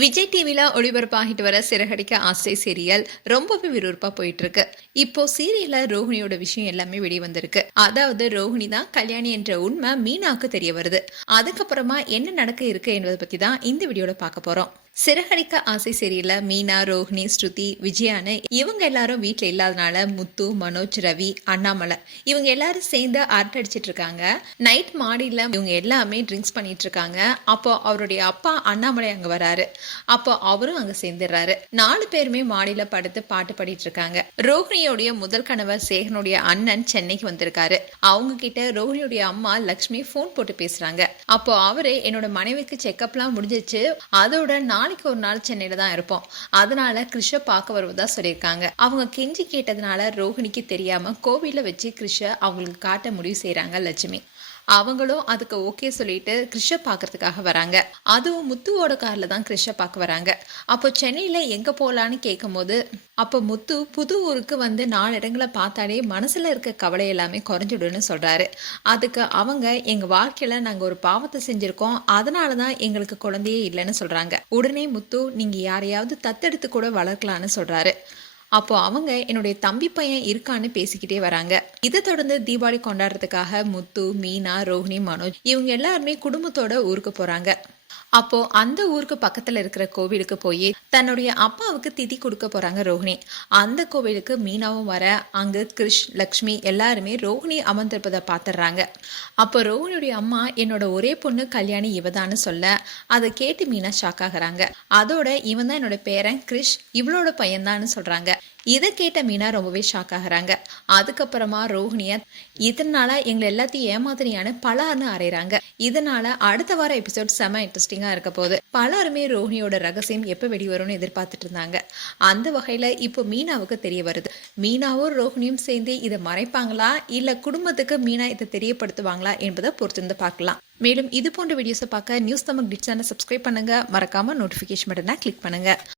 விஜய் டிவில ஒளிபரப்பாகிட்டு வர சிறகடிக்க ஆசை சீரியல் ரொம்பவே விறுவிறுப்பா போயிட்டு இருக்கு. இப்போ சீரியல்ல ரோஹிணியோட விஷயம் எல்லாமே வெளியே வந்திருக்கு. அதாவது ரோஹிணி தான் கல்யாணி என்ற உண்மை மீனாக்கு தெரிய வருது. அதுக்கப்புறமா என்ன நடக்க இருக்கு என்பதை பத்தி தான் இந்த வீடியோல பார்க்க போறோம். சிறகடிக்க ஆசை சீரியல்ல மீனா, ரோஹிணி, ஸ்ருதி, விஜயானு இவங்க எல்லாரும் வீட்டுல இல்லாதனால முத்து, மனோஜ், ரவி, அண்ணாமலை இவங்க எல்லாரும் சேர்ந்து அரட்டை அடிச்சிட்டு இருக்காங்க. நைட் மாடியில இவங்க எல்லாமே ட்ரிங்க்ஸ் பண்ணிட்டு இருக்காங்க. அப்போ அவருடைய அப்பா அண்ணாமலை அங்க வராரு. அப்போ அவரும் அங்க சேர்ந்துடுறாரு. 4 பேருமே மாடியில படுத்து பாட்டு பாடிட்டு இருக்காங்க. ரோஹிணியோடைய முதல் கணவர் சேகனுடைய அண்ணன் சென்னைக்கு வந்திருக்காரு. அவங்க கிட்ட ரோஹிணியோடைய அம்மா லக்ஷ்மி போன் போட்டு பேசுறாங்க. அப்போ அவரு என்னோட மனைவிக்கு செக்அப்லாம் முடிஞ்சிச்சு, அதோட நாளைக்கு ஒரு நாள் சென்னையில தான் இருப்போம், அதனால கிருஷ பார்க்க வருவதா சொல்லியிருக்காங்க. அவங்க கெஞ்சி கேட்டதுனால ரோஹிணிக்கு தெரியாம கோவில வச்சு கிருஷ அவங்களுக்கு காட்ட முடிவு செய்யறாங்க லட்சுமி. அவங்களும் அதுக்கு ஓகே சொல்லிட்டு கிருஷ பாக்குறதுக்காக வராங்க. அதுவும் முத்துவோட கார்ல தான் கிருஷ பார்க்க வராங்க. அப்போ சென்னையில எங்க போலான்னு கேட்கும் போது அப்போ முத்து புது ஊருக்கு வந்து 4 இடங்களை பார்த்தாலே மனசுல இருக்க கவலை எல்லாமே குறைஞ்சிடுன்னு சொல்றாரு. அதுக்கு அவங்க எங்க வாழ்க்கையில நாங்க ஒரு பாவத்தை செஞ்சிருக்கோம், அதனாலதான் எங்களுக்கு குழந்தையே இல்லைன்னு சொல்றாங்க. உடனே முத்து நீங்க யாரையாவது தத்தெடுத்து கூட வளர்க்கலான்னு சொல்றாரு. அப்போ அவங்க என்னுடைய தம்பி பையன் இருக்கான்னு பேசிக்கிட்டே வராங்க. இதை தொடர்ந்து தீபாவளி கொண்டாடுறதுக்காக முத்து, மீனா, ரோஹிணி, மனோஜ் இவங்க எல்லாருமே குடும்பத்தோட ஊருக்கு போறாங்க. அப்போ அந்த ஊருக்கு பக்கத்துல இருக்கிற கோவிலுக்கு போய் தன்னுடைய அப்பாவுக்கு திதி கொடுக்க போறாங்க ரோஹிணி. அந்த கோவிலுக்கு மீனாவும் வர அங்கு கிருஷ், லக்ஷ்மி எல்லாருமே ரோஹிணி அமர்ந்திருப்பதை பாத்துடுறாங்க. அப்போ ரோஹிணியுடைய அம்மா என்னோட ஒரே பொண்ணு கல்யாணி இவதான்னு சொல்ல அதை கேட்டு மீனா ஷாக் ஆகுறாங்க. அதோட இவன் தான் என்னோட பேரன் கிருஷ், இவளோட பையன்தான்னு சொல்றாங்க. இதை கேட்ட மீனா ரொம்பவே ஷாக் ஆகுறாங்க. அதுக்கப்புறமா ரோஹிணிய இதனால எங்களை எல்லாத்தையும் ஏமாத்தினியான்னு பலர்னு அறையிறாங்க. இதனால அடுத்த வார எபிசோட் செம இன்ட்ரெஸ்டிங்கா இருக்க போகுது. பலருமே ரோஹிணியோட ரகசியம் எப்ப வெளிவரும்னு எதிர்பார்த்துட்டு இருந்தாங்க. அந்த வகையில இப்போ மீனாவுக்கு தெரிய வருது. மீனாவும் ரோஹிணியும் சேர்ந்து இதை மறைப்பாங்களா இல்ல குடும்பத்துக்கு மீனா இதை தெரியப்படுத்துவாங்களா என்பதை பொறுத்திருந்து பார்க்கலாம். மேலும் இது போன்ற வீடியோஸை பார்க்க news Tamil did channel subscribe பண்ணுங்க. மறக்காம நோட்டிபிகேஷன் பட்டனை கிளிக் பண்ணுங்க.